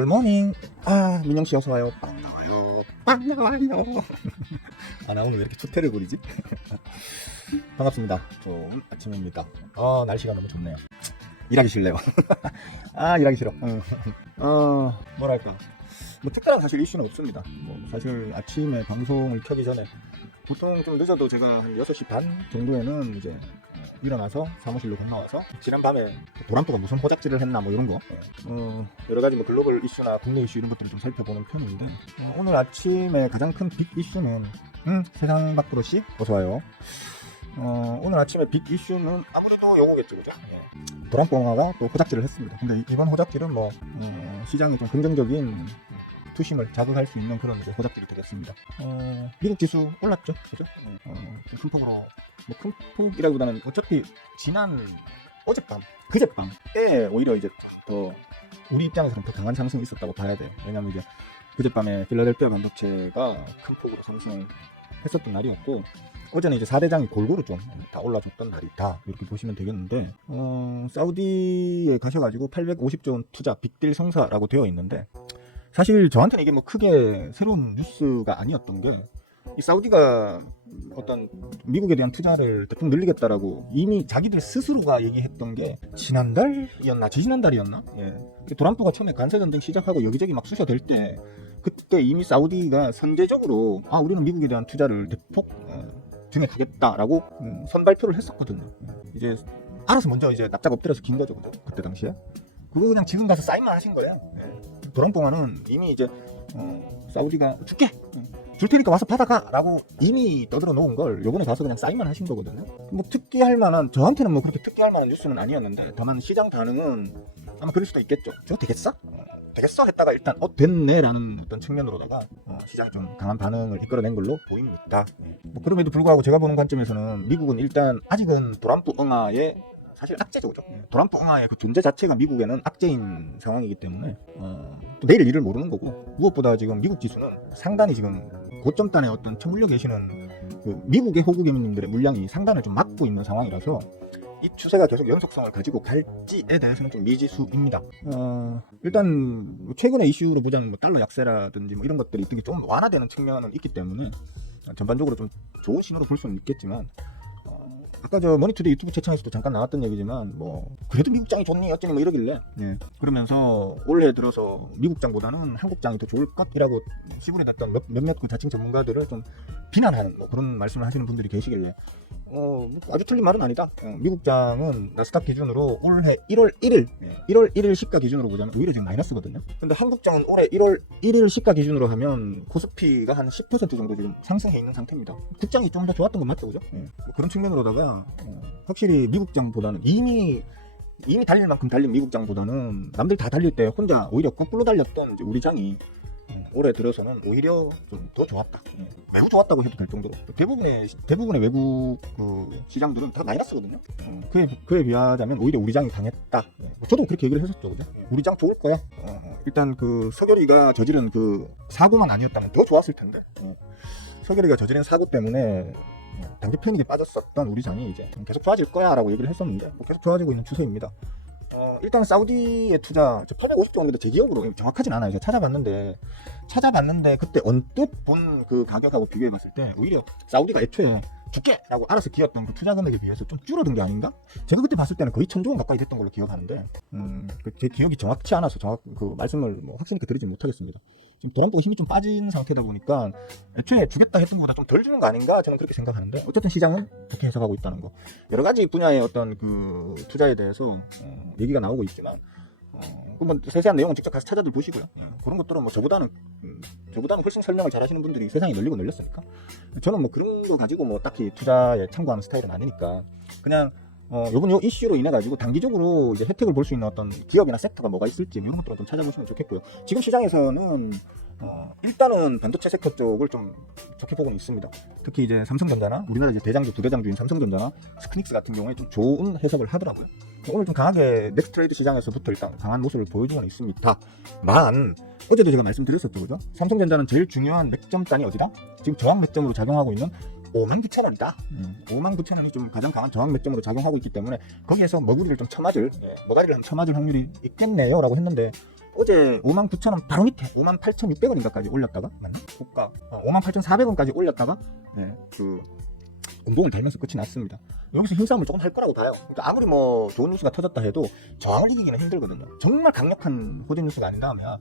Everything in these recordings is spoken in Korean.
굿모닝. 민영씨 어서와요. 빵 나와요. 빵 나와요. 나 오늘 왜 이렇게 추태를 부리지? 반갑습니다. 좋은 아침입니다. 날씨가 너무 좋네요. 일하기 싫네요. 일하기 싫어. 뭐랄까, 뭐 특별한 사실 이슈는 없습니다. 사실 아침에 방송을 켜기 전에 보통 좀 늦어도 제가 한 6시 반 정도에는 이제 일어나서 사무실로 건너와서 지난밤에 도란도가 무슨 호작질을 했나 뭐 이런 거 여러 가지 뭐 글로벌 이슈나 국내 이슈 이런 것들을 좀 살펴보는 편인데, 오늘 아침에 가장 큰 빅 이슈는 세상 밖으로 씨 어서와요. 오늘 아침에 빅 이슈는 아무래도 요거겠죠, 그죠? 도란도 영화가 또 호작질을 했습니다. 근데 이번 호작질은 뭐 시장에 좀 긍정적인 투심을 자극할 수 있는 그런 이제 호작질이 되겠습니다. 미국 지수 올랐죠, 그죠? 큰 폭으로, 뭐 큰 폭이라기보다는 어차피 지난 어젯밤, 그젯밤에 오히려 이제 더 우리 입장에서는 더 강한 상승이 있었다고 봐야 돼요. 왜냐면 이제 그젯밤에 필라델피아 반도체가 큰 폭으로 상승했었던 날이었고, 어제는 이제 4대장이 골고루 좀 다 올라줬던 날이다, 이렇게 보시면 되겠는데, 사우디에 가셔가지고 850조 원 투자 빅딜 성사라고 되어 있는데, 사실 저한테는 이게 뭐 크게 새로운 뉴스가 아니었던 게, 이 사우디가 어떤 미국에 대한 투자를 대폭 늘리겠다라고 이미 자기들 스스로가 얘기했던 게 지난달이었나 지지난달이었나, 도란도가 처음에 간세전쟁 시작하고 여기저기 막 쑤셔댈 때, 그때 이미 사우디가 선제적으로 우리는 미국에 대한 투자를 대폭 증액하겠다라고 선발표를 했었거든요. 이제 알아서 먼저 이제 납작 엎드려서 긴 거죠, 그죠? 그때 당시에 그거 그냥 지금 가서 사인만 하신 거예요. 도란 동안은 이미 이제 사우디가 줄게, 줄 테니까 와서 받아가 라고 이미 떠들어 놓은 걸 요번에 가서 그냥 사인만 하신 거거든요. 뭐 특기할 만한, 저한테는 뭐 그렇게 특기할 만한 뉴스는 아니었는데, 다만 시장 반응은 아마 그럴 수도 있겠죠. 저거 되겠어? 되겠어? 했다가 일단 됐네 라는 어떤 측면으로다가 시장이 좀 강한 반응을 이끌어낸 걸로 보입니다. 뭐 그럼에도 불구하고 제가 보는 관점에서는 미국은 일단 아직은 도란도 응아의 사실 악재죠, 그죠? 도란도 응아의 그 존재 자체가 미국에는 악재인 상황이기 때문에 또 내일 일을 모르는 거고, 무엇보다 지금 미국 지수는 상단이 지금 고점단에 어떤 처물려 계시는 그 미국의 호구 개미님들의 물량이 상단을 좀 막고 있는 상황이라서 이 추세가 계속 연속성을 가지고 갈지에 대해서는 좀 미지수입니다. 일단 최근의 이슈로 보자면 뭐 달러 약세라든지 뭐 이런 것들이 되게 좀 완화되는 측면은 있기 때문에 전반적으로 좀 좋은 신호로 볼 수는 있겠지만, 아까 저 머니투데이 유튜브 채팅에서도 잠깐 나왔던 얘기지만, 뭐 그래도 미국장이 좋니 어쩌니 뭐 이러길래 그러면서 올해 들어서 미국장보다는 한국장이 더 좋을 것이라고 시부리됐던 몇몇 그 자칭 전문가들을 좀 비난하는 뭐 그런 말씀을 하시는 분들이 계시길래, 아주 틀린 말은 아니다. 미국장은 나스닥 기준으로 올해 1월 1일 시가 기준으로 보자면 오히려 지금 마이너스거든요. 근데 한국장은 올해 1월 1일 시가 기준으로 하면 코스피가 한 10% 정도 지금 상승해 있는 상태입니다. 국장이 좀 더 좋았던 건 맞죠, 그죠? 그런 측면으로다가 확실히 미국장보다는 이미 달릴 만큼 달린 미국장보다는 남들 다 달릴 때 혼자 오히려 거꾸로 달렸던 이제 우리 장이 올해 들어서는 오히려 좀 더 좋았다, 매우 좋았다고 해도 될 정도로. 대부분의 외국 그 시장들은 다 마이너스거든요. 그에 비하자면 오히려 우리 장이 강했다. 저도 그렇게 얘기를 했었죠, 그죠? 우리 장 좋을 거야. 일단 그 서결이가 저지른 그 사고만 아니었다면 더 좋았을 텐데, 서결이가 저지른 사고 때문에 단기 패닉에 빠졌었던 우리 장이 이제 계속 좋아질 거야 라고 얘기를 했었는데, 계속 좋아지고 있는 추세입니다. 일단 사우디의 투자 850조 원인데 제 기억으로 정확하진 않아요. 제가 찾아봤는데 그때 언뜻 본 그 가격하고 비교해봤을 때 오히려 사우디가 애초에 줄게 라고 알아서 기었던 그 투자 금액에 비해서 좀 줄어든 게 아닌가? 제가 그때 봤을 때는 거의 1,000조 원 가까이 됐던 걸로 기억하는데, 제 기억이 정확치 않아서 그 말씀을 뭐 확실히 드리지 못하겠습니다. 지금 도란도가 힘이 좀 빠진 상태다 보니까 애초에 주겠다 했던 것보다 좀 덜 주는 거 아닌가, 저는 그렇게 생각하는데, 어쨌든 시장은 그렇게 해석하고 있다는 거. 여러 가지 분야의 어떤 그 투자에 대해서 얘기가 나오고 있지만, 뭐 세세한 내용은 직접 가서 찾아들 보시고요. 그런 것들은 뭐 저보다는 훨씬 설명을 잘 하시는 분들이 세상에 널리고 널렸으니까, 저는 뭐 그런 거 가지고 뭐 딱히 투자에 참고하는 스타일은 아니니까, 그냥 요번 요 이슈로 인해 가지고 단기적으로 이제 혜택을 볼 수 있는 어떤 기업이나 섹터가 뭐가 있을지 이런 것들을 좀 찾아보시면 좋겠고요. 지금 시장에서는 일단은 반도체 섹터 쪽을 좀 좋게 보고는 있습니다. 특히 이제 삼성전자나 우리나라 이제 부대장주인 삼성전자나 스크닉스 같은 경우에 좀 좋은 해석을 하더라고요. 오늘 좀 강하게 넥스트레이드 시장에서부터 일단 강한 모습을 보여주고는 있습니다만, 어제도 제가 말씀드렸었죠, 그죠? 삼성전자는 제일 중요한 맥점단이 어디다? 지금 저항 맥점으로 작용하고 있는 59,000원이다. 59,000원이 좀 가장 강한 저항 맥점으로 작용하고 있기 때문에 거기에서 머가리를 좀 쳐맞을 확률이 있겠네요 라고 했는데, 어제 59,000원 바로 밑에 58,600원인가까지 올렸다가 맞나? 고가 58,400원까지 올렸다가 네, 그 운동을 달면서 끝이 났습니다. 여기서 힘싸움을 조금 할 거라고 봐요. 그러니까 아무리 뭐 좋은 뉴스가 터졌다 해도 저항을 이기기는 힘들거든요. 정말 강력한 호재 뉴스가 아닌다면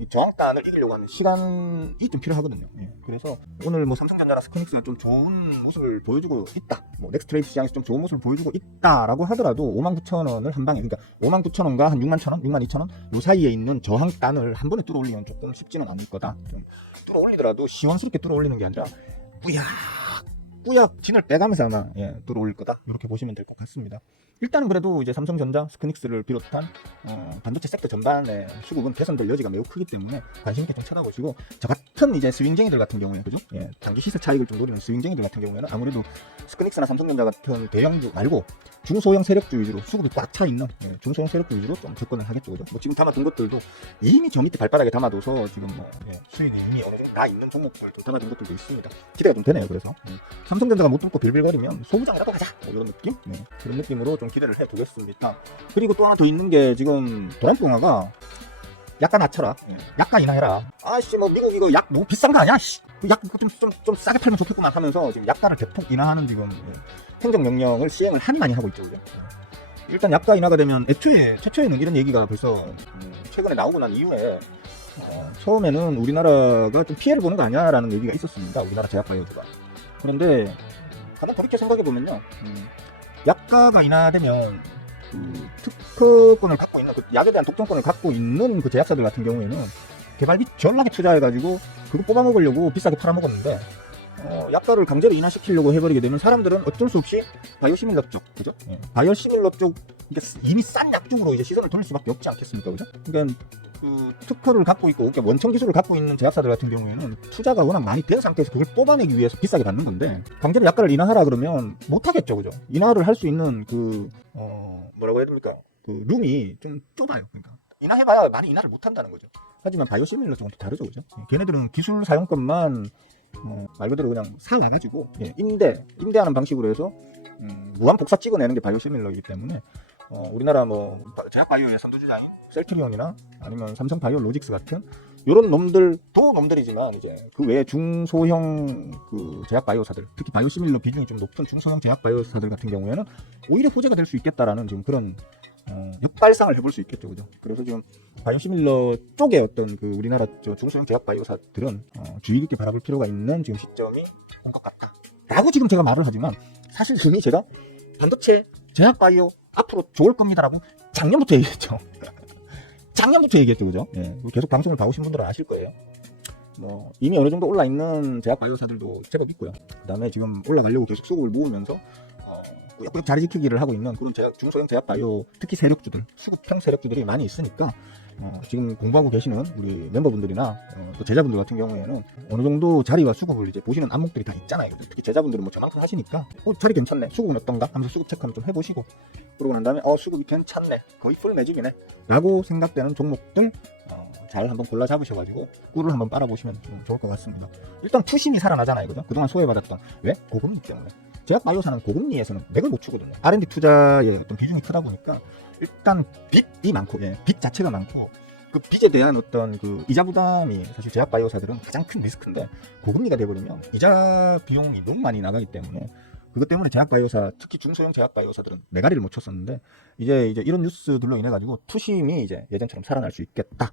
이 저항단을 이기려고 하는 시간이 좀 필요하거든요. 예. 그래서 오늘 뭐 삼성전자나 스코닉스가 좀 좋은 모습을 보여주고 있다. 뭐 넥스트레이드 시장에서 좀 좋은 모습을 보여주고 있다라고 하더라도 59,000원을 한 방에, 그러니까 59,000원과 한 61,000원, 62,000원 요 사이에 있는 저항단을 한 번에 뚫어올리면 조금 쉽지는 않을 거다. 좀 뚫어올리더라도 시원스럽게 뚫어올리는 게 아니라 뿌약 진을 빼가면서 아마 들어올 거다, 이렇게 보시면 될 것 같습니다. 일단은 그래도 이제 삼성전자, 스코닉스를 비롯한 반도체 섹터 전반의 수급은 개선될 여지가 매우 크기 때문에 관심 있게 좀 찾아보시고, 저 같은 이제 스윙쟁이들 같은 경우에, 그죠? 단기 시세 차익을 좀 노리는 스윙쟁이들 같은 경우에는 아무래도 스코닉스나 삼성전자 같은 대형주 말고 중소형 세력주 위주로, 수급이 꽉 차 있는 중소형 세력주 위주로 좀 접근을 하겠죠, 그죠? 뭐 지금 담아둔 것들도 이미 저 밑에 발바닥에 담아둬서 지금 뭐 수익이 이미 어느 정도 다 있는 종목들 좀 담아둔 것들도 있습니다. 기대가 좀 되네요. 그래서 삼성전자가 못 뚫고 빌빌거리면 소부장이라도 가자, 뭐 이런 느낌? 그런 느낌으로 좀 기대를 해보겠습니다. 그리고 또 하나 더 있는 게, 지금 도란동화가 약간 낮춰라, 약간 인하해라. 아씨 뭐 미국 이거 약 너무 비싼 거 아니야? 약 좀 싸게 팔면 좋겠구만 하면서 지금 약가를 대폭 인하하는 지금 행정명령을 시행을 많이 하고 있죠, 그죠? 일단 약가 인하가 되면 최초에는 이런 얘기가 벌써 최근에 나오고 난 이후에 처음에는 우리나라가 좀 피해를 보는 거 아니야 라는 얘기가 있었습니다. 우리나라 제약바이오주가. 그런데 가장 돌이켜 생각해보면요, 약가가 인하되면 특허권을 갖고 있는, 그 약에 대한 독점권을 갖고 있는 그 제약사들 같은 경우에는 개발비 전락에 투자해가지고 그거 뽑아먹으려고 비싸게 팔아먹었는데, 약가를 강제로 인하시키려고 해버리게 되면 사람들은 어쩔 수 없이 바이오시밀러 쪽, 그죠? 바이오시밀러 쪽, 이미 싼 약 쪽으로 이제 시선을 돌릴 수밖에 없지 않겠습니까, 그죠? 그러니까 그 특허를 갖고 있고, 그러니까 원천 기술을 갖고 있는 제약사들 같은 경우에는 투자가 워낙 많이 된 상태에서 그걸 뽑아내기 위해서 비싸게 받는 건데, 강제로 약가를 인하하라 그러면 못하겠죠, 그죠? 인하를 할 수 있는 뭐라고 해야 됩니까? 그 룸이 좀 좁아요. 그러니까 인하해봐야 많이 인하를 못한다는 거죠. 하지만 바이오시밀러 쪽은 또 다르죠, 그죠? 걔네들은 기술 사용권만 말 그대로 그냥 사와가지고 임대하는 방식으로 해서 무한 복사 찍어내는 게 바이오시밀러이기 때문에 우리나라 뭐 제약바이오의 선두주자인 셀트리온이나 아니면 삼성바이오로직스 같은 이런 놈들도 놈들이지만, 이제 그 외에 중소형 그 제약바이오사들, 특히 바이오시밀러 비중이 좀 높은 중소형 제약바이오사들 같은 경우에는 오히려 호재가 될 수 있겠다라는 지금 그런 역발상을 해볼 수 있겠죠, 그죠? 그래서 지금 바이오시밀러 쪽에 어떤 그 우리나라 중소형 제약바이오사들은 주의 깊게 바라볼 필요가 있는 지금 시점이 온 것 같다라고 지금 제가 말을 하지만, 사실 이미 제가 반도체 제약바이오 앞으로 좋을 겁니다라고 작년부터 얘기했죠. 그죠? 계속 방송을 봐오신 분들은 아실 거예요. 뭐 이미 어느 정도 올라 있는 제약바이오사들도 제법 있고요. 그다음에 지금 올라가려고 계속 수급을 모으면서 꾸역꾸역 자리 지키기를 하고 있는 그런 중소형 제약바이오, 특히 세력주들, 수급형 세력주들이 많이 있으니까 지금 공부하고 계시는 우리 멤버분들이나 또 제자분들 같은 경우에는 어느 정도 자리와 수급을 이제 보시는 안목들이 다 있잖아요. 특히 제자분들은 뭐 저만큼 하시니까 자리 괜찮네, 수급은 어떤가 하면서 수급 체크 한번 좀 해보시고, 그러고 난 다음에 수급이 괜찮네, 거의 풀 매집이네 라고 생각되는 종목들 잘 한번 골라 잡으셔가지고 꿀을 한번 빨아보시면 좀 좋을 것 같습니다. 일단 투심이 살아나잖아요, 그죠? 그동안 소외받았던, 왜? 고금리 때문에. 제약바이오사는 고금리에서는 맥을 못 추거든요. R&D 투자의 어떤 비중이 크다 보니까 일단 빚이 많고, 빚 자체가 많고, 그 빚에 대한 어떤 그 이자 부담이 사실 제약바이오사들은 가장 큰 리스크인데, 고금리가 돼버리면 이자 비용이 너무 많이 나가기 때문에, 그것 때문에 제약바이오사, 특히 중소형 제약바이오사들은 메가리를 못 쳤었는데, 이제 이런 뉴스들로 인해 가지고 투심이 이제 예전처럼 살아날 수 있겠다.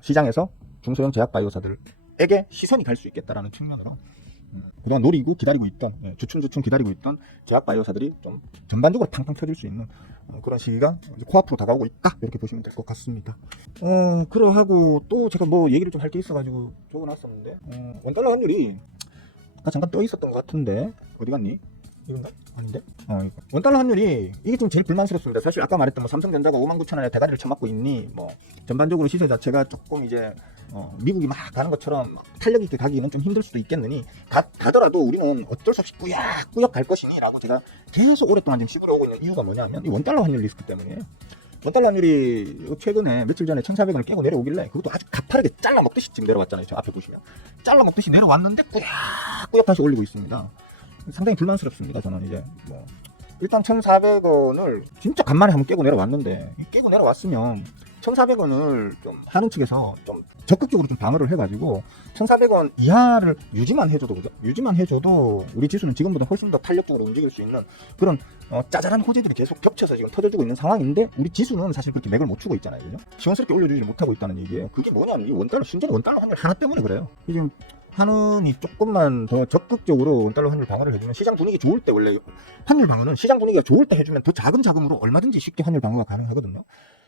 시장에서 중소형 제약바이오사들에게 시선이 갈 수 있겠다라는 측면으로 그동안 노리고 기다리고 있던, 주춤주춤 기다리고 있던 제약바이오사들이 좀 전반적으로 팡팡 터질 수 있는 그런 시기가 이제 코앞으로 다가오고 있다, 이렇게 보시면 될 것 같습니다. 그러하고 또 제가 뭐 얘기를 좀 할 게 있어가지고 적어놨었는데, 원달러 환율이 아까 잠깐 떠 있었던 것 같은데 어디 갔니? 이건가? 아닌데? 원달러 환율이 이게 좀 제일 불만스럽습니다. 사실 아까 말했던 뭐 삼성전자가 59,000원에 대가리를 쳐맞고 있니, 뭐 전반적으로 시세 자체가 조금 이제 미국이 막 가는 것처럼 탄력 있게 가기는 좀 힘들 수도 있겠느니, 가더라도 우리는 어쩔 수 없이 꾸역꾸역 갈 것이니 라고 제가 계속 오랫동안 지금 시부를 오고 있는 이유가 뭐냐면, 이 원달러 환율 리스크 때문이에요. 원달러 환율이 최근에 며칠 전에 1,400원을 깨고 내려오길래, 그것도 아주 가파르게 잘라먹듯이 지금 내려왔잖아요. 저 앞에 보시면 잘라먹듯이 내려왔는데 꾸역꾸역 다시 올리고 있습니다. 상당히 불만스럽습니다. 저는 이제 일단 1,400원을 진짜 간만에 한번 깨고 내려왔는데, 깨고 내려왔으면 1,400원을 좀 하는 측에서 좀 적극적으로 좀 방어를 해가지고 1,400원 이하를 유지만 해줘도 그죠? 유지만 해줘도 우리 지수는 지금보다 훨씬 더 탄력적으로 움직일 수 있는 그런 짜잘한 호재들이 계속 겹쳐서 지금 터져주고 있는 상황인데 우리 지수는 사실 그렇게 맥을 못 추고 있잖아요. 그죠? 시원스럽게 올려주지 못하고 있다는 얘기예요. 그게 뭐냐면 이 원달러 순전히 원달러 환율 하나 때문에 그래요. 지금 한은이 조금만 더 적극적으로 원달러 환율 방어를 해주면 시장 분위기 좋을 때 원래 환율 방어는 시장 분위기가 좋을 때 해주면 더 작은 자금으로 얼마든지 쉽게 환율 방어가 가능하거든요.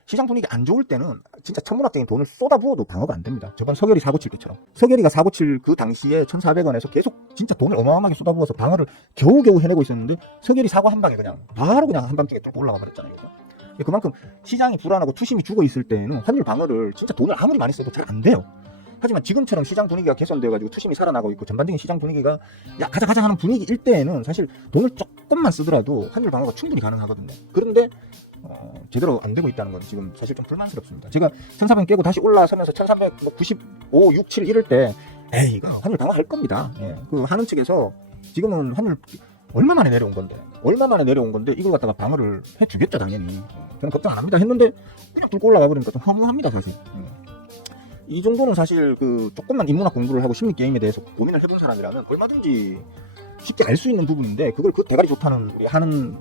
시장 분위기 안 좋을 때는 진짜 천문학적인 돈을 쏟아부어도 방어가 안 됩니다. 저번 서결이 사고 칠 때처럼. 서결이가 사고 칠 그 당시에 1,400원에서 계속 진짜 돈을 어마어마하게 쏟아부어서 방어를 겨우겨우 해내고 있었는데 서결이 사고 한 방에 그냥 바로 그냥 한밤중에 뚫고 올라가 버렸잖아요. 그만큼 시장이 불안하고 투심이 죽어 있을 때는 환율 방어를 진짜 돈을 아무리 많이 써도 잘 안 돼요. 하지만 지금처럼 시장 분위기가 개선되어가지고 투심이 살아나고 있고 전반적인 시장 분위기가 야 가자 하는 분위기일 때에는 사실 돈을 조금만 쓰더라도 환율 방어가 충분히 가능하거든요. 그런데 제대로 안 되고 있다는 건 지금 사실 좀 불만스럽습니다. 제가 1,400원 깨고 다시 올라서면서 1,395, 6, 7 이럴 때 에이 이거 환율 방어할 겁니다. 예. 그 하는 측에서 지금은 환율 얼마 만에 내려온 건데 이걸 갖다가 방어를 해주겠죠 당연히. 저는 걱정 안 합니다 했는데 그냥 뚫고 올라가 버리니까 좀 허무합니다 사실. 이 정도는 사실 그 조금만 인문학 공부를 하고 심리 게임에 대해서 고민을 해본 사람이라면 얼마든지 쉽게 알 수 있는 부분인데 그걸 그 대가리 좋다는 우리 하는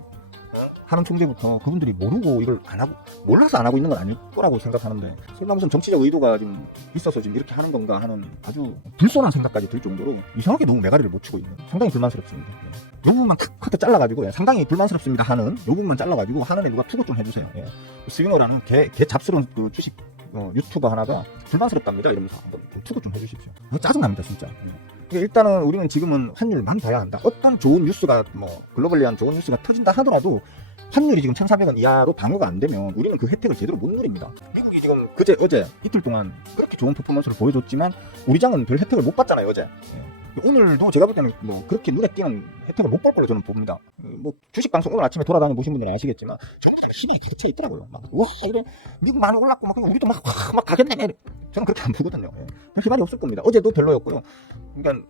총재부터 그분들이 모르고 이걸 안 하고 몰라서 안 하고 있는 건 아닐 거라고 생각하는데 설마 무슨 정치적 의도가 좀 있어서 지금 이렇게 하는 건가 하는 아주 불손한 생각까지 들 정도로 이상하게 너무 매가리를 못 치고 있는 상당히 불만스럽습니다. 요 부분만 커트 잘라가지고 상당히 불만스럽습니다 하는 요 부분만 잘라가지고 하는에 누가 투고 좀 해주세요. 스윙어라는 개 잡스러운 그 주식 유튜버 하나가 불만스럽답니다 이러면서 한번 투고 좀 해주십시오. 짜증납니다 진짜. 일단은 우리는 지금은 환율만 봐야 한다. 어떤 좋은 뉴스가 글로벌리한 좋은 뉴스가 터진다 하더라도 환율이 지금 1,400원 이하로 방어가 안 되면 우리는 그 혜택을 제대로 못 누립니다. 미국이 지금 어제 이틀 동안 그렇게 좋은 퍼포먼스를 보여줬지만 우리 장은 별 혜택을 못 봤잖아요 어제. 오늘도 제가 볼 때는 그렇게 눈에 띄는 혜택을 못 볼 걸로 저는 봅니다. 주식 방송 오늘 아침에 돌아다니 보신 분들은 아시겠지만 전부 다 힘이 겹쳐 있더라고요. 와 이래 미국 많이 올랐고 우리도 막 가겠네. 저는 그렇게 안 보거든요. 희망이 없을 겁니다. 어제도 별로였고요. 그러니까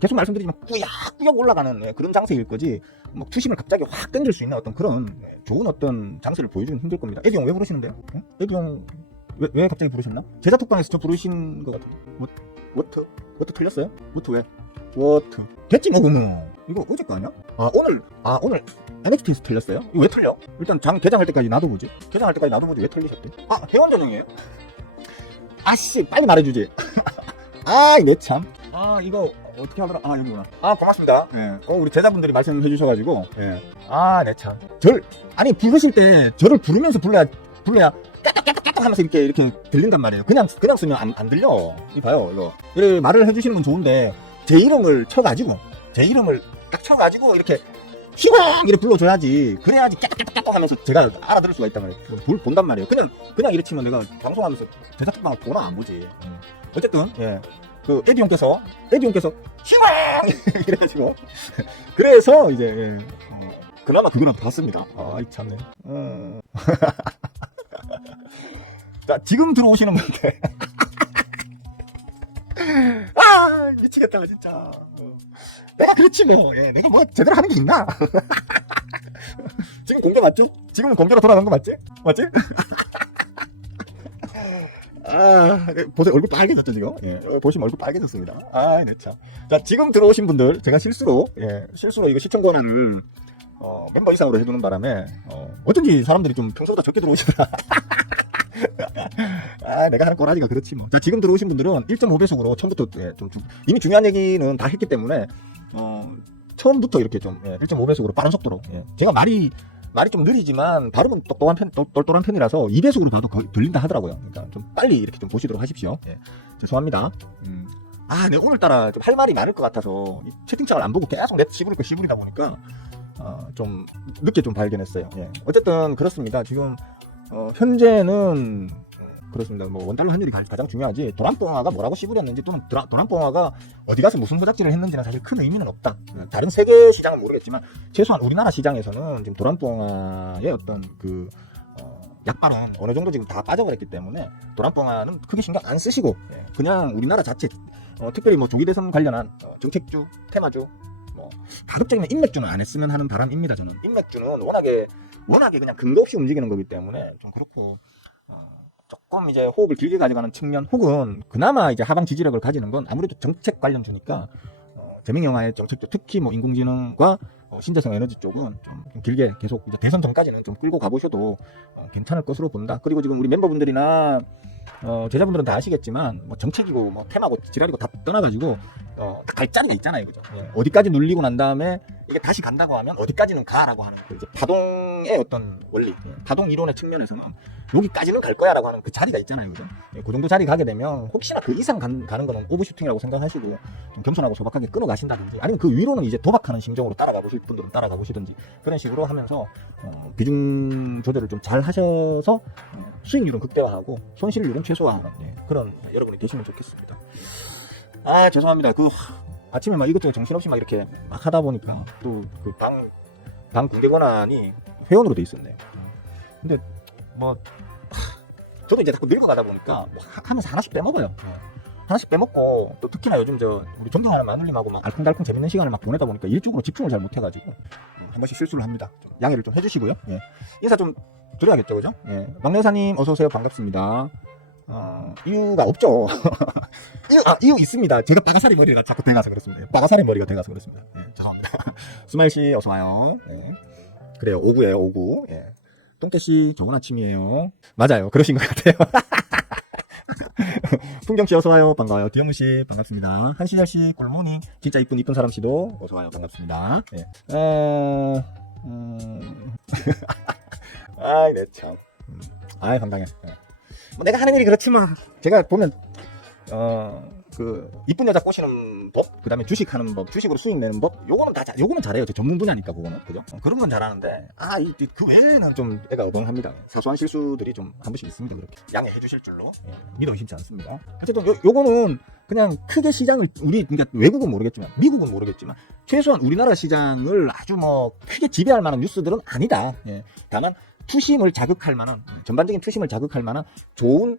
계속 말씀드리지만 꾸역꾸역 올라가는 그런 장세일 거지 투심을 갑자기 확 땡길 수 있는 어떤 그런 좋은 어떤 장세를 보여주긴 힘들 겁니다. 애기형 왜 부르시는데요? 애기형 왜 갑자기 부르셨나? 제자톡방에서 저 부르신 것 같은데 워터 틀렸어요? 워터 왜? 워터 됐지 뭐 그러면 이거 어제 거 아니야? 오늘 NXT에서 틀렸어요? 이거 왜 틀려? 일단 개장할 때까지 놔둬보지 왜 틀리셨대? 회원 전용이에요? 아씨 빨리 말해주지. 내 참. 이거 어떻게 하더라? 여기구나. 고맙습니다. 우리 제자분들이 말씀해 주셔가지고. 내 참. 부르실 때 저를 부르면서 불러야 깨딱 하면서 이렇게 들린단 말이에요. 그냥 쓰면 안 들려. 봐요, 이거. 이렇게 말을 해주시는 건 좋은데, 제 이름을 쳐가지고 이렇게 희광! 이렇게 불러줘야지. 그래야지 깨딱 하면서 제가 알아들을 수가 있단 말이에요. 본단 말이에요. 그냥 이렇게 치면 내가 방송하면서 제작방을 보나 안 보지. 어쨌든, 그 에디 형께서 희광! 이래가지고. 그래서 이제, 그나마 그거라도 봤습니다. 참네. 자, 지금 들어오시는 분들. 미치겠다, 진짜. 내가 그렇지 뭐. 내가 뭐 제대로 하는 게 있나? 지금 공개 맞죠? 지금은 공개로 돌아간 거 맞지? 보세요. 얼굴 빨개졌죠, 지금? 보시면 얼굴 빨개졌습니다. 네, 참. 자, 지금 들어오신 분들, 제가 실수로 이거 시청 권한을, 멤버 이상으로 해두는 바람에, 어쩐지 사람들이 좀 평소보다 적게 들어오시더라. 내가 하는 꼬라지가 그렇지 뭐. 자, 지금 들어오신 분들은 1.5배속으로 처음부터 이미 중요한 얘기는 다 했기 때문에 처음부터 이렇게 좀 1.5배속으로 빠른 속도로 제가 말이 좀 느리지만 발음은 똘똘한 편이라서 2배속으로 봐도 들린다 하더라고요. 그러니까 좀 빨리 이렇게 좀 보시도록 하십시오. 죄송합니다. 네, 오늘따라 좀 할 말이 많을 것 같아서 채팅창을 안 보고 계속 내 씹으리다 보니까 좀 늦게 좀 발견했어요. 어쨌든 그렇습니다. 지금 현재는 그렇습니다. 원달러 환율이 가장 중요하지 도란뽕아가 뭐라고 씹으렸는지 또는 도란뽕아가 어디 가서 무슨 소작질을 했는지는 사실 큰 의미는 없다. 다른 세계 시장은 모르겠지만 최소한 우리나라 시장에서는 지금 도란뽕아의 어떤 그 약발은 어느 정도 지금 다 빠져버렸기 때문에 도란뽕아는 크게 신경 안 쓰시고 그냥 우리나라 자체 특별히 조기 대선 관련한 정책주, 테마주 가급적이면 인맥주는 안 했으면 하는 바람입니다. 저는 인맥주는 워낙에 그냥 근거 없이 움직이는 거기 때문에 좀 그렇고 조금 이제 호흡을 길게 가져가는 측면 혹은 그나마 이제 하방 지지력을 가지는 건 아무래도 정책 관련주니까 재밍영화의 정책도 특히 뭐 인공지능과 신재생 에너지 쪽은 좀 길게 계속 이제 대선 전까지는 좀 끌고 가보셔도 괜찮을 것으로 본다. 그리고 지금 우리 멤버분들이나 제자분들은 다 아시겠지만 뭐 정책이고 뭐 테마고 지랄이고 다 떠나가지고 갈 자리가 있잖아요, 그죠? 어디까지 눌리고 난 다음에 이게 다시 간다고 하면 어디까지는 가라고 하는 그 이제 파동의 어떤 원리, 파동 이론의 측면에서는 여기까지는 갈 거야라고 하는 그 자리가 있잖아요, 그죠? 그 정도 자리 가게 되면 혹시나 그 이상 가는 거는 오버슈팅이라고 생각하시고 좀 겸손하고 소박하게 끊어가신다든지 아니면 그 위로는 이제 도박하는 심정으로 따라가 보실 분들은 따라가 보시든지 그런 식으로 하면서 비중 조절을 좀 잘 하셔서 수익률은 극대화하고 손실률은 최소화하는 그런 여러분이 되시면 좋겠습니다. 아 죄송합니다. 아침에 막 이것저것 정신없이 막 이렇게 막 하다 보니까 또 그 방 공개 권한이 회원으로 돼 있었네요. 근데 뭐 저도 이제 자꾸 늙어가다 보니까 뭐 하면서 하나씩 빼먹어요. 하나씩 빼먹고 또 특히나 요즘 우리 존경하는 마눌님하고 막 알콩달콩 재밌는 시간을 막 보내다 보니까 일 쪽으로 집중을 잘 못해가지고 한 번씩 실수를 합니다. 좀 양해를 좀 해주시고요. 예. 인사 좀 드려야겠죠, 그죠? 예. 막내 여사님 어서 오세요. 반갑습니다. 이유가 없죠. 이유 있습니다. 제가 빠가사리 머리가 자꾸 돼가서 그렇습니다. 빠가사리 머리가 돼가서 그렇습니다. 예, 죄송합니다. 스마일씨 어서 와요. 예. 그래요, 오구예요, 오구. 예. 똥개씨 좋은 아침이에요. 맞아요, 그러신 것 같아요. 풍경씨 어서와요. 반가워요. 디영무씨 반갑습니다. 한신열씨 굿모닝. 진짜 이쁜 사람씨도 어서와요. 반갑습니다. 예. 아이 네 참. 아이 황당해. 뭐 내가 하는 일이 그렇지만 제가 보면 그 이쁜 여자 꼬시는 법, 그 다음에 주식하는 법, 주식으로 수익 내는 법, 요거는 잘해요. 제 전문 분야니까 그거는 그죠? 그런 건 잘하는데 그 외에는 좀 애가 어벙합니다. 사소한 실수들이 좀 한 번씩 있습니다. 그렇게 양해해 주실 줄로 믿어 의심치 않습니다. 어쨌든 요거는 그냥 크게 시장을 그러니까 외국은 모르겠지만 미국은 모르겠지만 최소한 우리나라 시장을 아주 뭐 크게 지배할 만한 뉴스들은 아니다. 예. 다만 투심을 자극할 만한 전반적인 투심을 자극할 만한 좋은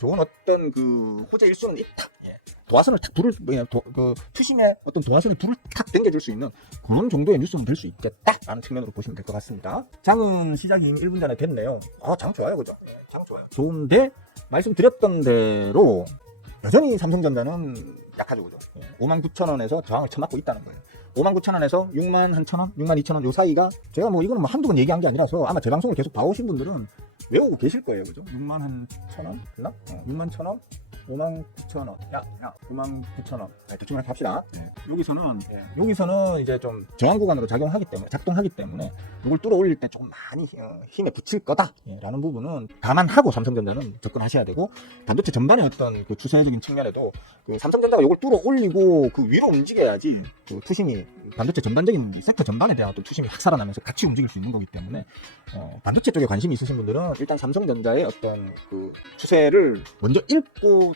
어떤 그 호재 일수는 있다. 예. 도화선을 탁 투심의 어떤 도화선을 불을 탁 당겨줄 수 있는 그런 정도의 뉴스는 될 수 있겠다라는 측면으로 보시면 될 것 같습니다. 장은 시작이 이미 1분 전에 됐네요. 장 좋아요, 그죠? 예, 장 좋아요. 좋은데 말씀드렸던 대로 여전히 삼성전자는 약하죠, 그죠? 59,000원에서 저항을 쳐맞고 있다는 거예요. 59,000원에서 61,000원, 62,000원 요 사이가 제가 뭐 이거는 뭐 한두 번 얘기한 게 아니라서 아마 제 방송을 계속 봐오신 분들은 외우고 계실 거예요, 그죠? 61,000원, 됐나? 61,000원, 59,000원, 59,000원. 대충 이렇게 합시다. 네. 여기서는 이제 좀 저항 구간으로 작동하기 때문에 이걸 뚫어 올릴 때 조금 많이 힘에 붙일 거다라는 부분은 감안하고 삼성전자는 접근하셔야 되고 반도체 전반의 어떤 그 추세적인 측면에도 그 삼성전자가 이걸 뚫어 올리고 그 위로 움직여야지 그 투심이 반도체 전반적인 섹터 전반에 대한 어떤 투심이 확 살아나면서 같이 움직일 수 있는 거기 때문에 반도체 쪽에 관심이 있으신 분들은 일단 삼성전자의 어떤 그 추세를 먼저 읽고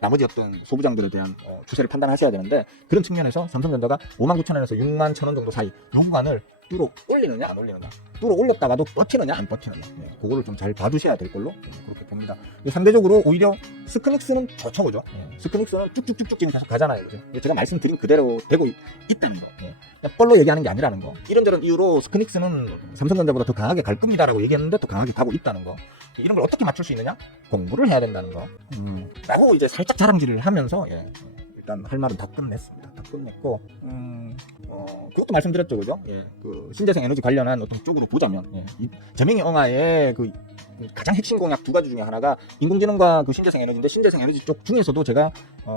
나머지 어떤 소부장들에 대한 추세를 판단하셔야 되는데 그런 측면에서 삼성전자가 59,000원에서 61,000원 정도 사이 이 구간을 뚫어 올리느냐 안 올리느냐, 뚫어 올렸다가도 버티느냐 안 버티느냐, 그거를 좀 잘 봐두셔야 될 걸로 그렇게 봅니다. 상대적으로 오히려 스크닉스는 좋죠, 그죠? 스크닉스는 쭉쭉쭉쭉 지금 계속 가잖아요, 그죠? 제가 말씀드린 그대로 되고 있다는 거, 그냥 뻘로 얘기하는 게 아니라는 거. 이런저런 이유로 스크닉스는 삼성전자보다 더 강하게 갈 겁니다라고 얘기했는데 더 강하게 가고 있다는 거. 이런 걸 어떻게 맞출 수 있느냐? 공부를 해야 된다는 거. 라고 이제 살짝 자랑질을 하면서 일단 할 말은 다 끝냈습니다. 다 끝냈고 그것도 말씀드렸죠, 그죠? 그 신재생 에너지 관련한 어떤 쪽으로 보자면 이 재명이 엉아의 그 가장 핵심 공약 두 가지 중에 하나가 인공지능과 그 신재생 에너지인데 신재생 에너지 쪽 중에서도 제가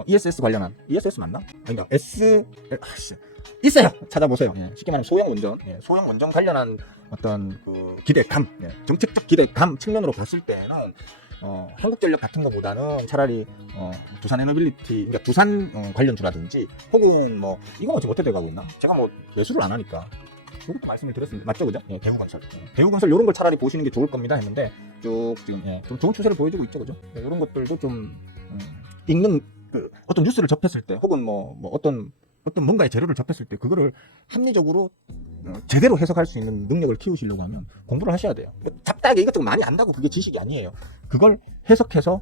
ESS 관련한 ESS 맞나? 아닌가? 있어요. 찾아보세요. 쉽게 말하면 소형 원전 관련한 어떤 그 기대감, 정책적 기대감 측면으로 봤을 때는 한국전력 같은 것보다는 차라리 두산 에너빌리티, 그러니까 두산 관련주라든지 혹은 뭐 이건 어찌 못해 돼가고 있나? 제가 뭐 매수를 안 하니까 그것도 말씀을 드렸습니다. 맞죠, 그죠? 대우건설, 대우건설 이런 걸 차라리 보시는 게 좋을 겁니다 했는데 쭉 지금 좀 좋은 추세를 보여주고 있죠, 그죠? 이런 것들도 좀 읽는 그 어떤 뉴스를 접했을 때 혹은 뭐 어떤 뭔가의 재료를 접했을 때 그거를 합리적으로 제대로 해석할 수 있는 능력을 키우시려고 하면 공부를 하셔야 돼요. 잡다하게 이것저것 많이 안다고 그게 지식이 아니에요. 그걸 해석해서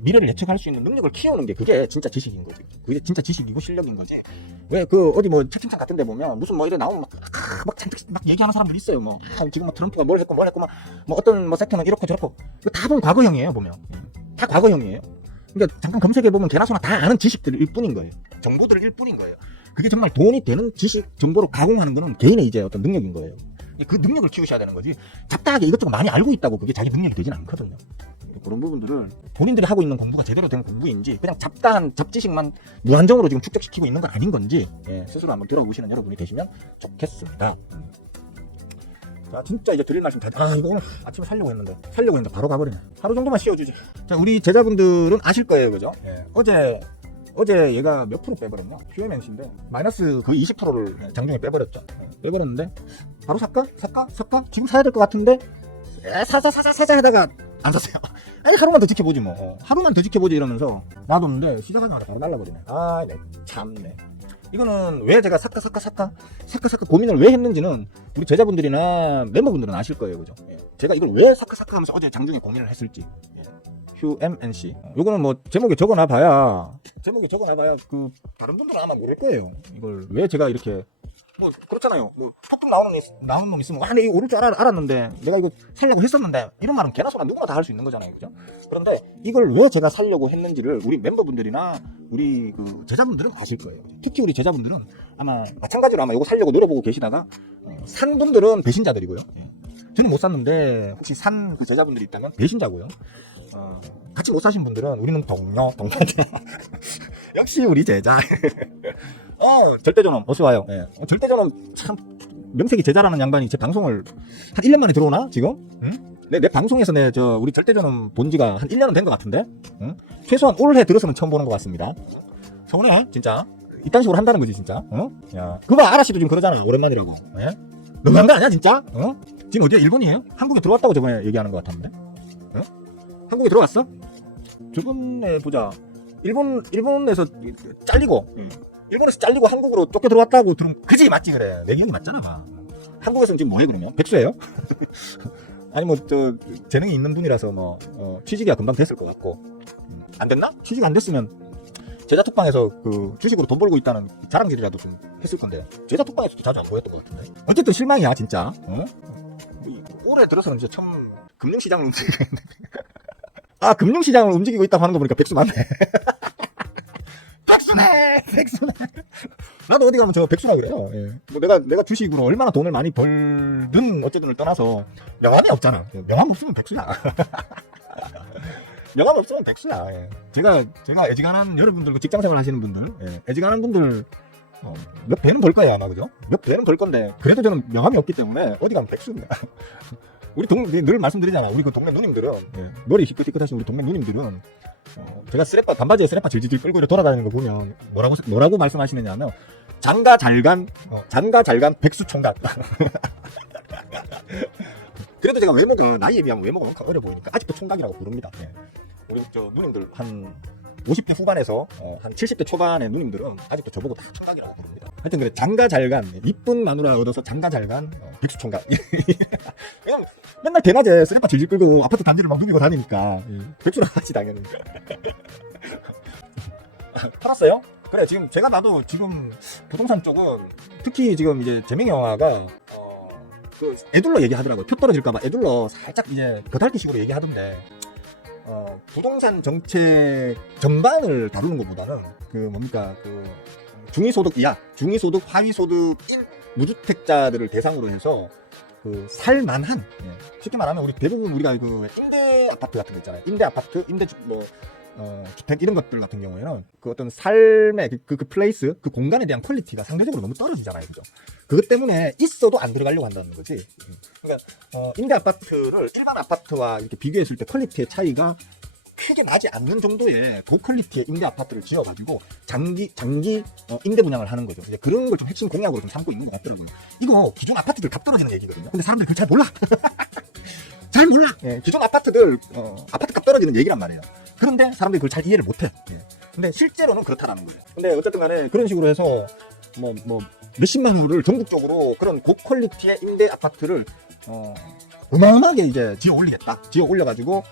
미래를 예측할 수 있는 능력을 키우는 게 그게 진짜 지식인 거지. 그게 진짜 지식이고 실력인 거지. 왜 그 어디 뭐 채팅창 같은 데 보면 무슨 뭐 이래 나오면 막 얘기하는 사람들 있어요. 뭐 지금 뭐 트럼프가 뭘 했고 뭐 어떤 뭐 섹터는 이렇고 저렇고. 다 보면 과거형이에요. 보면 다 과거형이에요. 그러니까 잠깐 검색해 보면 개나 소나 다 아는 지식들일 뿐인 거예요. 정보들일 뿐인 거예요. 그게 정말 돈이 되는 지식 정보로 가공하는 거는 개인의 이제 어떤 능력인 거예요. 그 능력을 키우셔야 되는 거지. 잡다하게 이것저것 많이 알고 있다고 그게 자기 능력이 되진 않거든요. 그런 부분들을 본인들이 하고 있는 공부가 제대로 된 공부인지 그냥 잡다한 잡지식만 무한정으로 지금 축적시키고 있는 건 아닌 건지 스스로 한번 들어보시는 여러분이 되시면 좋겠습니다. 자, 진짜 이제 드릴 말씀 다. 이거 오늘 아침에 살려고 했는데 바로 가버리네. 하루 정도만 쉬어주지. 자, 우리 제자분들은 아실 거예요, 그죠? 어제 얘가 몇 프로 빼버렸냐? QMNC인데 마이너스 거의 20%를 장중에 빼버렸죠. 빼버렸는데 바로 살까? 지금 사야 될 것 같은데 사자 하다가 안 샀어요. 아니 하루만 더 지켜보지 뭐. 하루만 더 지켜보지 이러면서 놔뒀는데 시작하자마자 바로 날라버리네. 네, 참네. 이거는 왜 제가 살까 고민을 왜 했는지는 우리 제자분들이나 멤버분들은 아실 거예요, 그죠? 제가 이걸 왜 살까 하면서 어제 장중에 고민을 했을지. QMNC. 요거는 뭐 제목에 적어놔봐야 그 다른 분들은 아마 모를 거예요. 이걸 왜 제가 이렇게 뭐 그렇잖아요. 뭐 폭풍 나오는 놈 있으면 내 이거 오를 줄 알았는데 내가 이거 살려고 했었는데 이런 말은 개나 소나 누구나 다 할 수 있는 거잖아요, 그죠? 그런데 이걸 왜 제가 살려고 했는지를 우리 멤버분들이나 우리 그 제자분들은 아실 거예요. 특히 우리 제자분들은 아마 마찬가지로 아마 이거 살려고 노려보고 계시다가 산 분들은 배신자들이고요. 저는 못 샀는데 혹시 산 그 제자분들이 있다면 배신자고요. 같이 못 사신 분들은 우리는 동료자. 역시 우리 제자. 절대저놈 어서와요. 절대저놈 참 명색이 제자라는 양반이 제 방송을 한 1년 만에 들어오나 지금? 응? 내 방송에서 우리 절대저놈 본 지가 한 1년은 된 것 같은데? 응? 최소한 올해 들어서는 처음 보는 것 같습니다. 서운해 진짜. 이딴 식으로 한다는 거지 진짜. 야, 그거 아라씨도 지금 그러잖아. 오랜만이라고. 너무한 거 아니야 진짜? 지금 어디야? 일본이에요? 한국에 들어왔다고 저번에 얘기하는 것 같았는데? 한국에 들어왔어? 저번에 보자. 일본에서 잘리고 한국으로 쫓겨 들어왔다고 들으면 그지 맞지 그래. 내 기억이 맞잖아. 한국에서는 지금 뭐해 그러면? 백수예요? 아니 뭐 재능이 있는 분이라서 뭐 취직이야 금방 됐을 것 같고. 안 됐나? 취직 안 됐으면 제자톡방에서 그 주식으로 돈 벌고 있다는 자랑질이라도 좀 했을 건데 제자톡방에서도 자주 안 보였던 것 같은데. 어쨌든 실망이야 진짜. 올해 들어서는 진짜 처음 금융시장을 움직이고 있는데. 금융시장을 움직이고 있다고 하는 거 보니까 백수 맞네. 백수네. 나도 어디 가면 저 백수라 그래요. 뭐 내가 주식으로 얼마나 돈을 많이 벌든 어쨌든을 떠나서 명함이 없잖아. 명함 없으면 백수야. 명함 없으면 백수야. 제가 애지간한 여러분들, 직장생활 하시는 분들, 애지간한 분들 몇 배는 벌 거예요 아마, 그죠? 몇 배는 벌 건데 그래도 저는 명함이 없기 때문에 어디 가면 백수입니다. 우리 늘 말씀드리잖아. 우리 그 동네 누님들은 머리 희끗희끗하신 우리 동네 누님들은 제가 반바지에 스레빠 질질 끌고 이렇게 돌아다니는 거 보면 뭐라고 말씀하시느냐면 장가 잘간 백수 총각. 그래도 제가 외모가 나이에 비하면 외모가 엄청 어려 보이니까 아직도 총각이라고 부릅니다. 우리 저 누님들 한 50대 후반에서 한 70대 초반의 누님들은 아직도 저보고 다 총각이라고 부릅니다. 하여튼 그래, 장가 잘간 이쁜 마누라 얻어서 장가 잘간 백수 총각. 그냥 맨날 대낮에 스레빠 질질 끌고 아파트 단지를 막 누비고 다니니까 백수라 하지 당연히. 팔았어요? 그래, 지금 제가 봐도 지금 부동산 쪽은 특히 지금 이제 재명이 영화가 그 애둘러 얘기하더라고요. 표 떨어질까봐 애둘러 살짝 이제 벼달기식으로 얘기하던데 부동산 정책 전반을 다루는 것보다는 그 뭡니까 그 중위소득 이하, 중위소득, 하위소득 무주택자들을 대상으로 해서 그 살만한, 쉽게 말하면 우리 대부분 우리가 그 임대 아파트 같은 거 있잖아요. 임대 아파트, 임대 주택 이런 것들 같은 경우에는 그 어떤 삶의 그 플레이스, 그 공간에 대한 퀄리티가 상대적으로 너무 떨어지잖아요, 그죠? 그것 때문에 있어도 안 들어가려고 한다는 거지. 그러니까 임대 아파트를 일반 아파트와 이렇게 비교했을 때 퀄리티의 차이가 크게 나지 않는 정도의 고퀄리티의 임대 아파트를 지어가지고 장기 임대 분양을 하는 거죠. 이제 그런 걸 좀 핵심 공약으로 좀 삼고 있는 것 같더라고요. 이거 기존 아파트들 값 떨어지는 얘기거든요. 근데 사람들이 그걸 잘 몰라. 잘 몰라. 기존 아파트들 아파트 값 떨어지는 얘기란 말이에요. 그런데 사람들이 그걸 잘 이해를 못해. 근데 실제로는 그렇다라는 거예요. 근데 어쨌든 간에 그런 식으로 해서 몇십만 호를 전국적으로 그런 고퀄리티의 임대 아파트를 어마어마하게 이제 지어 올리겠다. 지어 올려가지고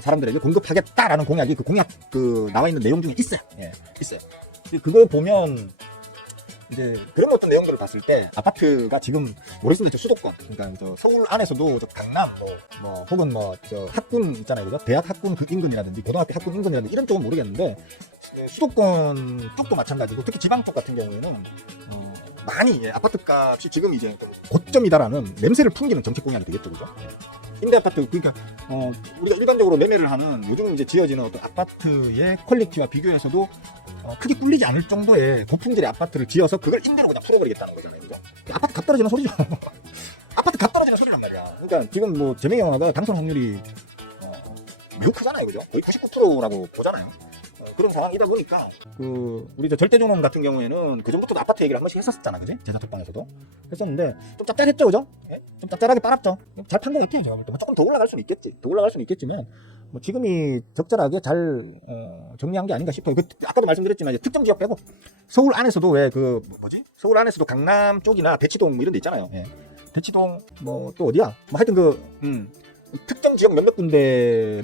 사람들에게 공급하겠다라는 공약이 그 공약 그 나와 있는 내용 중에 있어요. 예, 있어요. 그거 보면 이제 그런 어떤 내용들을 봤을 때 아파트가 지금 모르겠습니다. 저 수도권, 그러니까 저 서울 안에서도 저 강남 뭐 혹은 뭐 저 학군 있잖아요, 그죠? 대학 학군 그 인근이라든지 고등학교 학군 인근이라든지 이런 쪽은 모르겠는데 수도권 쪽도 마찬가지고 특히 지방 쪽 같은 경우에는 많이 아파트 값이 지금 이제 좀 고점이다라는 냄새를 풍기는 정책 공약이 되겠죠, 그죠? 임대 아파트, 그러니까 우리가 일반적으로 매매를 하는 요즘 이제 지어지는 어떤 아파트의 퀄리티와 비교해서도 크게 꿀리지 않을 정도의 고품질의 아파트를 지어서 그걸 임대로 그냥 풀어버리겠다는 거잖아요, 그죠? 아파트 값 떨어지는 소리죠. 아파트 값 떨어지는 소리란 말이야. 그러니까 지금 뭐 재명영화가 당선 확률이 매우 크잖아요, 그죠? 거의 99%라고 보잖아요. 그런 상황이다 보니까 우리 저 절대존엄 같은 경우에는 그 전부터 아파트 얘기를 한 번씩 했었잖아, 그지? 제자톡방에서도 했었는데 좀 짭짤했죠, 그죠? 예? 좀 짭짤하게 빨았죠. 잘 판 것 같아요, 제가 볼 때. 조금 더 올라갈 수는 있겠지. 더 올라갈 수는 있겠지만 뭐 지금이 적절하게 잘 정리한 게 아닌가 싶어요. 아까도 말씀드렸지만 이제 특정 지역 빼고 서울 안에서도 왜 서울 안에서도 강남 쪽이나 대치동 뭐 이런 데 있잖아요. 예. 대치동 뭐 또 어디야? 뭐 하여튼 특정 지역 몇몇 군데는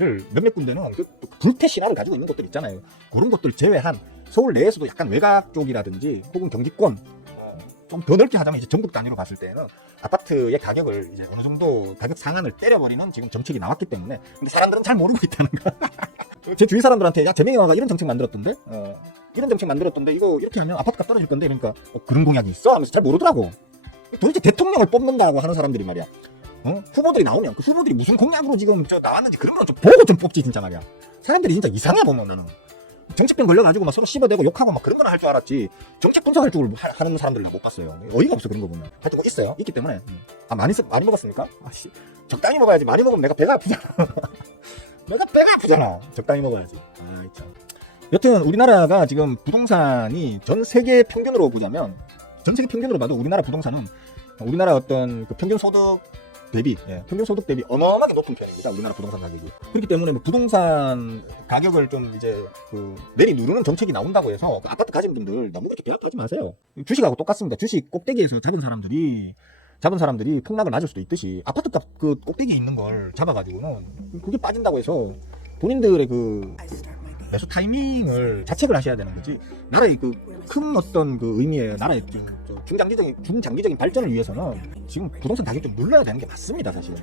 불태 신화를 가지고 있는 곳들 있잖아요. 그런 것들 제외한 서울 내에서도 약간 외곽 쪽이라든지 혹은 경기권 좀 더 넓게 하자면 이제 전국 단위로 봤을 때는 아파트의 가격을 이제 어느 정도 가격 상한을 때려버리는 지금 정책이 나왔기 때문에 근데 사람들은 잘 모르고 있다는 거. 제 주위 사람들한테 야 재명이가 이런 정책 만들었던데 이런 정책 만들었던데 이거 이렇게 하면 아파트값 떨어질 건데 그러니까 그런 공약이 있어 하면서 잘 모르더라고. 도대체 대통령을 뽑는다고 하는 사람들이 말이야. 후보들이 나오면 그 후보들이 무슨 공약으로 지금 나왔는지 그런 건 좀 보고 좀 뽑지 진짜 말이야. 사람들이 진짜 이상해 보면 나는. 정책병 걸려가지고 막 서로 씹어대고 욕하고 막 그런 거나 할 줄 알았지 정책 분석할 줄 하는 사람들을 못 봤어요. 어이가 없어 그런 거 보면. 하여튼 뭐 있어요. 있기 때문에. 많이 먹었습니까? 아씨 적당히 먹어야지. 많이 먹으면 내가 배가 아프잖아. 내가 배가 아프잖아. 적당히 먹어야지. 참. 여튼 우리나라가 지금 부동산이 전 세계 평균으로 보자면 전 세계 평균으로 봐도 우리나라 부동산은 우리나라 어떤 그 평균 소득 대비 어마어마하게 높은 편입니다. 우리나라 부동산 가격이. 그렇기 때문에 뭐 부동산 가격을 좀 이제 내리 누르는 정책이 나온다고 해서 아파트 가진 분들 너무 그렇게 배 아파하지 마세요. 주식하고 똑같습니다. 주식 꼭대기에서 잡은 사람들이 폭락을 맞을 수도 있듯이 아파트 값 그 꼭대기에 있는 걸 잡아가지고는 그게 빠진다고 해서 본인들의 매수 타이밍을 자책을 하셔야 되는 거지. 나라의 큰 어떤 의미의 나라의 중장기적인 발전을 위해서는 지금 부동산 가격 좀 눌러야 되는 게 맞습니다, 사실.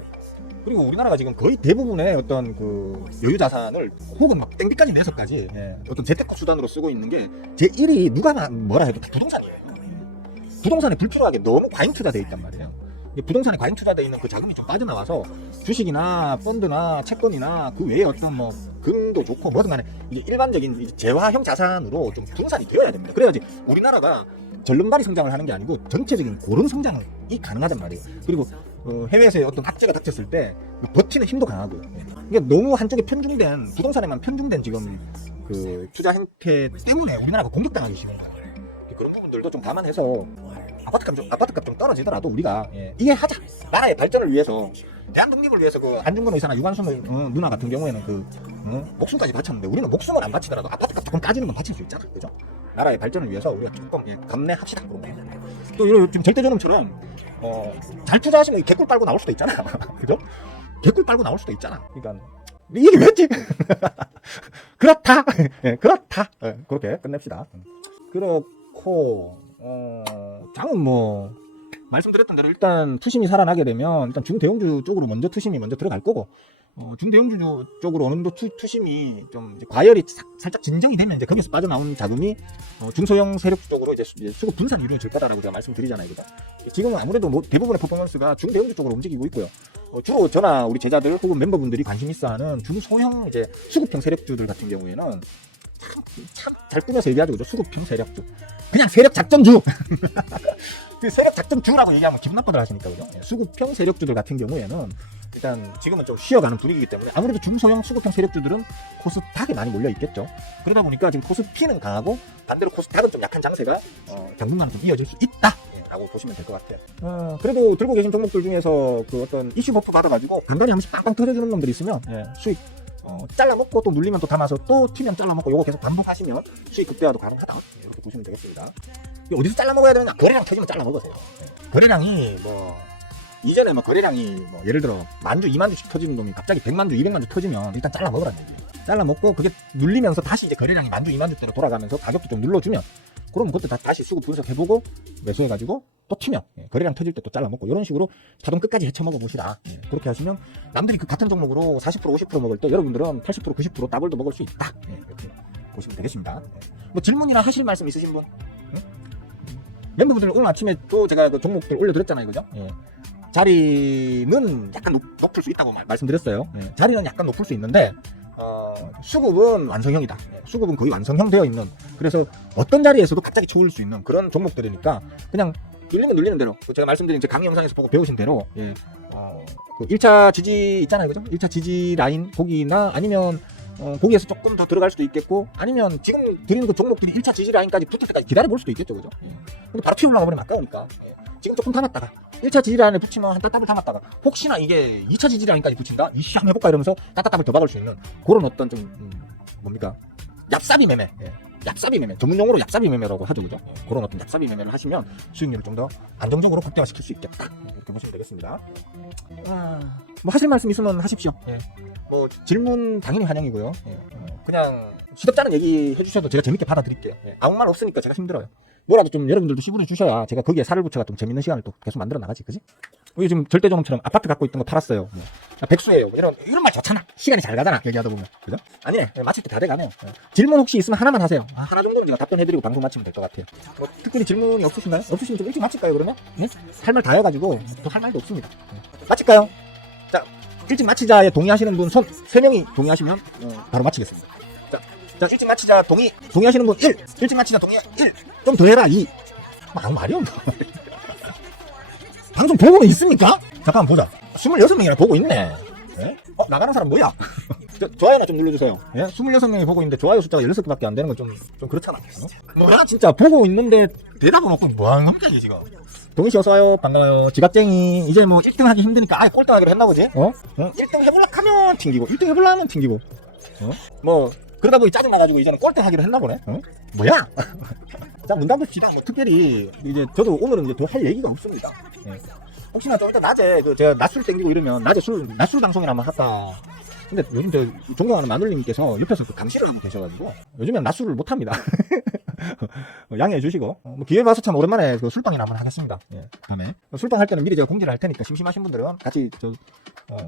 그리고 우리나라가 지금 거의 대부분의 어떤 여유 자산을 혹은 막 땡비까지 내서까지 어떤 재테크 수단으로 쓰고 있는 게 제1위 누가 뭐라 해도 다 부동산이에요. 부동산에 불필요하게 너무 과잉 투자되어 있단 말이에요. 부동산에 과잉 투자되어 있는 그 자금이 좀 빠져나와서 주식이나 펀드나 채권이나 그 외에 어떤 뭐 금도 좋고 뭐든 간에 이게 일반적인 재화형 자산으로 좀 분산이 되어야 됩니다. 그래야지 우리나라가 절름발이 성장을 하는 게 아니고 전체적인 고른 성장이 가능하단 말이에요. 그리고 해외에서의 어떤 악재가 닥쳤을 때 버티는 힘도 강하고 이게 너무 한쪽에 부동산에만 편중된 지금 투자 행태 때문에 우리나라가 공격당하기 쉬운 거예요. 그런 부분들도 좀 감안해서 아파트값 좀 떨어지더라도 우리가 이해하자. 나라의 발전을 위해서 대한 독립을 위해서 안중근 의사나 유관순 누나 같은 경우에는 목숨까지 바쳤는데 우리는 목숨을 안 바치더라도 아파트값 조금 까지는 건 바칠 수 있잖아, 그죠? 나라의 발전을 위해서 우리가 조금 감내합시다. 또 지금 절대존엄처럼 잘 투자하시면 개꿀 빨고 나올 수도 있잖아. 그죠? 개꿀 빨고 나올 수도 있잖아. 그러니까 이게 왜지? 그렇다. 그렇게 끝냅시다. 그렇고 장은 뭐 말씀드렸던 대로 일단 투심이 살아나게 되면 일단 중대형주 쪽으로 투심이 먼저 들어갈 거고 중대형주 쪽으로 어느 정도 투심이 좀 이제 과열이 살짝 진정이 되면 이제 거기서 빠져나온 자금이 중소형 세력주 쪽으로 이제 수급 분산이 이루어질 거다라고 제가 말씀드리잖아요, 그죠? 지금은 아무래도 대부분의 퍼포먼스가 중대형주 쪽으로 움직이고 있고요. 주로 저나 우리 제자들 혹은 멤버분들이 관심 있어하는 중소형 이제 수급형 세력주들 같은 경우에는 참 잘 꾸며서 얘기하죠, 그죠? 수급형 세력주. 그냥 세력 작전주. 세력 작전주라고 얘기하면 기분 나쁘다 하시니까, 그죠? 수급형 세력주들 같은 경우에는 일단 지금은 좀 쉬어가는 분위기이기 때문에 아무래도 중소형 수급형 세력주들은 코스닥에 많이 몰려 있겠죠. 그러다 보니까 지금 코스피는 강하고 반대로 코스닥은 좀 약한 장세가 당분간은 좀 이어질 수 있다 라고 보시면 될 것 같아요. 그래도 들고 계신 종목들 중에서 어떤 이슈 버프 받아가지고 간단히 한 번씩 빵빵 터져주는 놈들이 있으면 수익 잘라먹고 또 눌리면 또 담아서 또 튀면 잘라먹고 요거 계속 반복하시면 수익 극대화도 가능하다, 이렇게 보시면 되겠습니다. 어디서 잘라먹어야 되느냐? 거래량 터지면 잘라먹으세요. 거래량이 이전에 뭐 거래량이 뭐 예를 들어 10,000주, 20,000주씩 터지는 놈이 갑자기 100만주, 200만주 터지면 일단 잘라 먹으라는 얘기. 잘라 먹고 그게 눌리면서 다시 이제 거래량이 10,000주, 20,000주대로 돌아가면서 가격도 좀 눌러주면 그럼 그것도 다시 수급 분석해보고 매수해가지고 또 튀면 거래량 터질 때 또 잘라 먹고 이런 식으로 파동 끝까지 헤쳐먹어 보시라. 그렇게 하시면 남들이 그 같은 종목으로 40% 50% 먹을 때 여러분들은 80% 90% 더블도 먹을 수 있다. 이렇게 보시면 되겠습니다. 뭐 질문이나 하실 말씀 있으신 분? 멤버분들 오늘 아침에 또 제가 그 종목들 올려드렸잖아요, 그죠? 자리는 약간 높을 수 있다고 말씀드렸어요. 자리는 약간 높을 수 있는데 수급은 완성형이다. 수급은 거의 완성형 되어 있는, 그래서 어떤 자리에서도 갑자기 쳐올 수 있는 그런 종목들이니까 그냥 눌리면 눌리는 대로 제가 말씀드린 제 강의 영상에서 보고 배우신 대로 그 1차 지지 있잖아요, 그죠? 1차 지지 라인 거기나 아니면 거기에서 조금 더 들어갈 수도 있겠고, 아니면 지금 드리는 그 종목들이 1차 지지 라인까지 붙을 때까지 기다려 볼 수도 있겠죠, 그죠? 근데 바로 튀어 올라가 버리면 아까우니까 지금 조금 담았다가 1차 지지 라인에 붙이면 한 따따블 담았다가 혹시나 이게 2차 지지 라인까지 붙인다? 이씨 한번 해볼까 이러면서 따따블 더 박을 수 있는 그런 어떤 좀 뭡니까? 얍삽이 매매. 얍삽이 매매. 전문용어로 얍삽이 매매라고 하죠, 그죠? 그런 어떤 얍삽이 매매를 하시면 수익률을 좀 더 안정적으로 극대화시킬 수 있겠다. 이렇게 보시면 되겠습니다. 뭐 하실 말씀 있으면 하십시오. 뭐 질문 당연히 환영이고요. 그냥 시덥잖은 얘기 해주셔도 제가 재밌게 받아드릴게요. 아무 말 없으니까 제가 힘들어요. 뭐라도 좀 여러분들도 시부해 주셔야 제가 거기에 살을 붙여가 좀 재밌는 시간을 또 계속 만들어 나가지, 그지? 우리 지금 절대종처럼 아파트 갖고 있던 거 팔았어요. 백수예요. 이런 말 좋잖아. 시간이 잘 가잖아. 얘기하다 보면. 그죠? 아니네. 마칠 때 다 돼가네요. 질문 혹시 있으면 하나만 하세요. 하나 정도는 제가 답변해드리고 방송 마치면 될 것 같아요. 뭐, 특별히 질문이 없으신가요? 없으시면 좀 일찍 마칠까요, 그러면? 네? 할 말 다 해가지고 또 할 말도 없습니다. 마칠까요? 자, 일찍 마치자에 동의하시는 분 손 3명이 동의하시면 바로 마치겠습니다. 자, 일찍 마치자 동의하시는 분 1. 일찍 마치자 동의 1. 좀 더 해라 2. 아무 말이 없나? 방송 보고는 있습니까? 잠깐만 보자. 26명이나 보고 있네. 나가는 사람 뭐야? 좋아요나 좀 눌러주세요. 26명이 보고 있는데 좋아요 숫자가 16개밖에 안 되는 건 좀 그렇잖아. 뭐야 진짜 보고 있는데 대답은 없고 뭐하는 겁니까 이게 지금? 동희씨 어서와요. 반가워요. 지각쟁이. 이제 뭐 1등 하기 힘드니까 아예 꼴등하기로 했나 보지? 1등 해볼라 하면 튕기고 1등 해볼라 하면 튕기고 뭐 그러다 보니 짜증나가지고 이제는 꼴등 하기로 했나 보네? 뭐야? 자, 문 닫읍시다. 뭐 특별히 이제 저도 오늘은 이제 더 할 얘기가 없습니다. 혹시나 좀 일단 낮에 제가 낮술 땡기고 이러면 낮에 낮술 방송이나 한번 할까. 근데 요즘 저 존경하는 마눌님께서 옆에서 그 감시를 하고 계셔가지고 요즘엔 낮술을 못합니다. 양해해 주시고 뭐 기회 봐서 참 오랜만에 그 술방이나 한번 하겠습니다. 다음에 술방 할 때는 미리 제가 공지를 할 테니까 심심하신 분들은 같이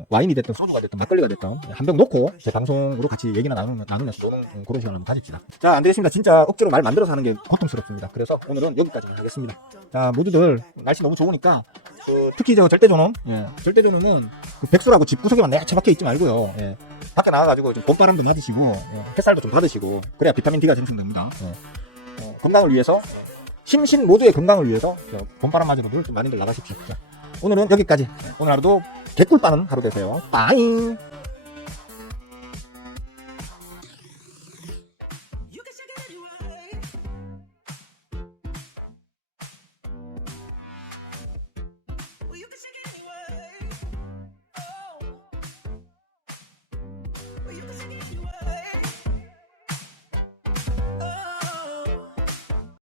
와인이 됐든 소주가 됐든 막걸리가 됐든 한 병 놓고 제 방송으로 같이 얘기나 나누면서 노는 그런 시간을 한번 가집시다. 자, 안 되겠습니다. 진짜 억지로 말 만들어서 하는 게 고통스럽습니다. 그래서 오늘은 여기까지만 하겠습니다. 자, 모두들 날씨 너무 좋으니까 특히 저 절대존엄, 절대존엄은 그 백수라고 집 구석에만 내쳐 박혀 있지 말고요. 밖에 나가가지고 좀 봄바람도 맞으시고 햇살도 좀 받으시고 그래야 비타민 D가 생성됩니다. 건강을 위해서 심신 모두의 건강을 위해서 봄바람 맞으러들 좀 많이들 나가십시오. 자, 오늘은 여기까지. 오늘 하루도 개꿀 빠는 하루 되세요. 빠잉.